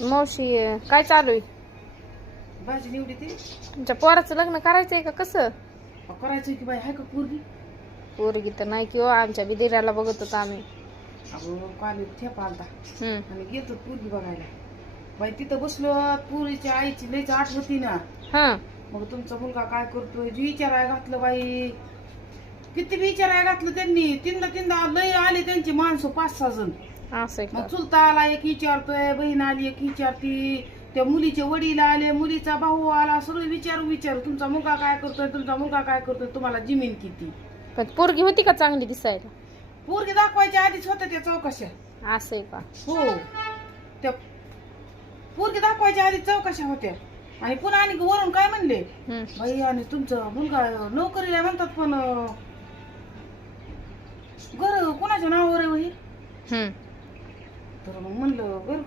मावशी काय चालू आहे? भाजी निवडी ती तुमच्या पोराचं लग्न करायचंय का कसं? करायचं की बाई हाय का पोरगी? पोरगी तर नाही किंवा आमच्या बिदिराला बघत होतो आम्ही. अगं काल ठेपा आलता हम्म. आणि गेलतो पोरगी बघायला. बाई तिथं बसलो, पोरीच्या आईची लईच आठ होती ना. हा. मग तुमचा मुलगा काय करतोय जी विचाराय घातलं बाई, किती विचाराय घातलं त्यांनी. तीनदा लई आले त्यांची माणसं 5-6 जण. असं मग का? चुलता आला एक विचारतोय, बहीण आली एक विचारती, त्या मुलीचे वडील आले, मुलीचा भाऊ आला, सगळं विचारू तुमचा मुलगा काय करतोय, तुम्हाला जमीन किती. पण पोरगी होती का चांगली दिसायला? पोरगी दाखवायच्या आधीच होत्या त्या चौकशा. असं आहे का? हो, त्या पोरगी दाखवायच्या आधी चौकशा होत्या. आणि पुन्हा आणि वरून काय म्हणले, हम्म. बाई आणि तुमचा मुलगा नोकरीला म्हणतात, पण घर कोणाच्या नावावर आहे हो हे? हम्म. तर मग म्हणलं घर